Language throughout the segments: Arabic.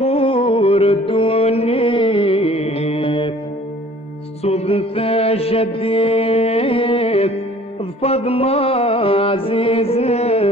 تغور الدنيا صدفة جديد ضفض ما عزيزان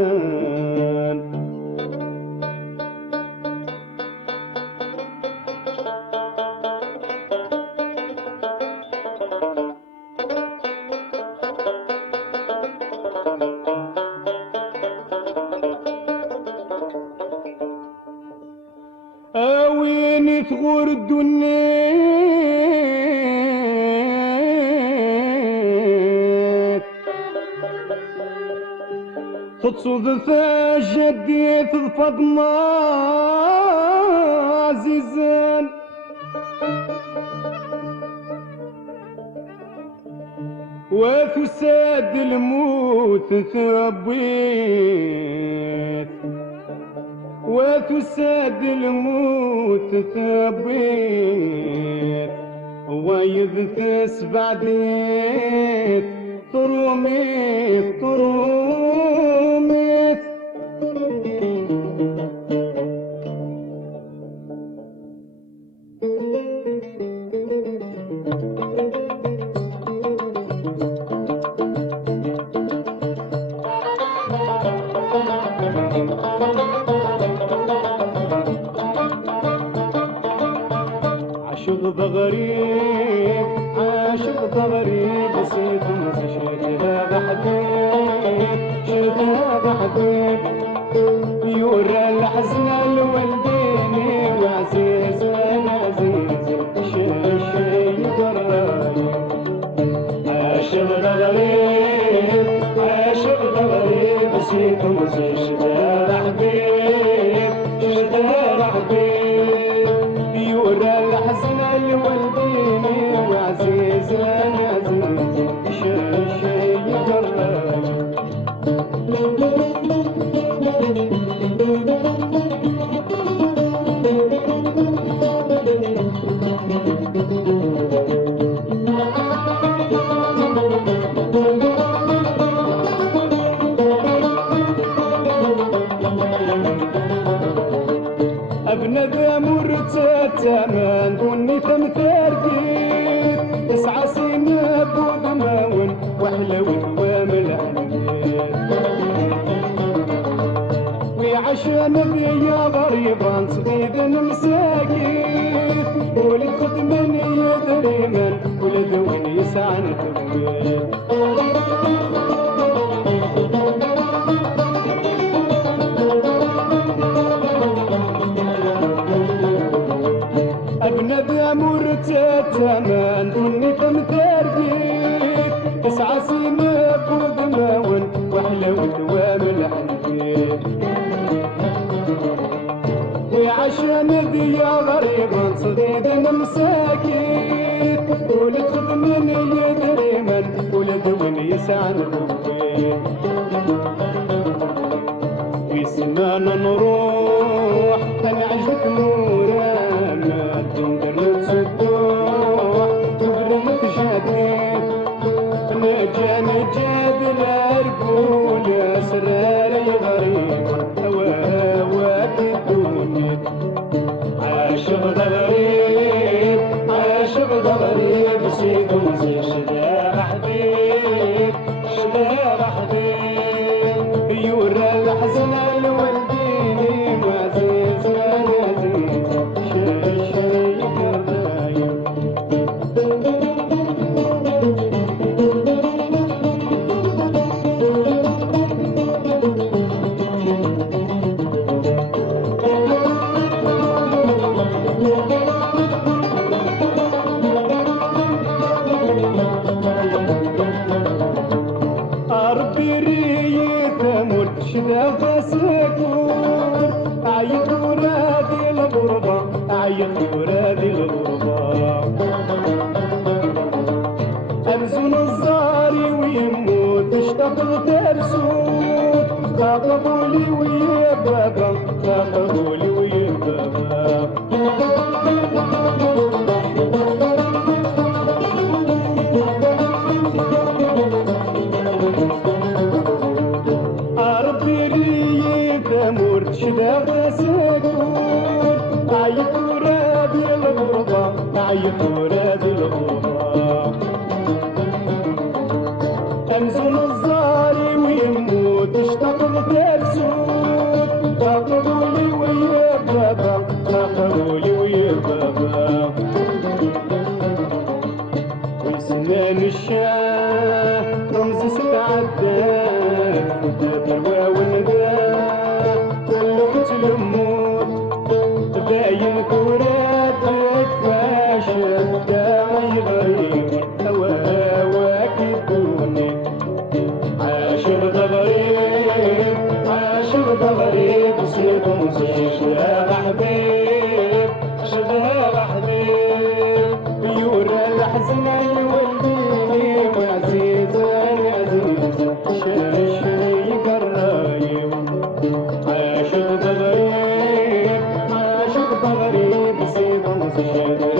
وين تغور الدنيا خد صدفة جدي تضفض ما عزيزان وتساد الموت ثبيت وتساد الموت ثبيت ويذ تسبع ديت تروميت تروميت عاشق غريب عاشق غريب بسيط شتها بحديد شتها بحديد يورى الحزن الوالديني وعزيز وانا عزيز شي قراي عاشق غريب عاشق غريب بسيط شتها بحديد شتها بحديد يورى الحزن الوالديني وعزيز وانا عزيز شي قراي ابن ذا مرتتمان دوني تمثاركيت 9 سنين بودماون وحلاوة وملعنيت وعشان يا غريبان صغير مساكين ولد خدمني يا دريمان ولد وين يسعن تبويت ابن مرتتمان دوني تمثاركيت 9 سنين بودماون وحلاوة وملعنيت وعشان يا غريبان صغير مساكين ولد خدمني يا دريمان ولد وين يسعن تبويت ويسمانا نروح تنعجبك نورانا تنقرب سطوح تقرب جديد نجا نجاد الارجول اسرار الغريب هواك الدنيا عاشق غريب عاشق غريب سيد وزير شداء حبيب شداء حبيب يورى الحزن الوالديني وعزيز وانا عزيز شي قراي ربي ريت اموت شدا فسكون عيط ورادي الغربة عيط ورادي الغربة أمزون الزاري ويموت اشتاق لترسود خاطبولي ويا بابا خاطبولي ويا بابا ربي ريت اموت شدا فسكون عيط يطرد الغبار أمزون الزاري ويموت اشتاق لترسوت تاخذولي ويا بابا تاخذولي ويا بابا وسنان الشاه رمز ستعداد فتات الواون ذا تلوت الموت باين كورات تفاشل داعي غريب هواك الدوني عاشق غريب سنكم شغال حبيب شغال حبيب يورا الحزن يولدني وعزيزة عزيزة شري قرايب عاشق غريب سنكم شغال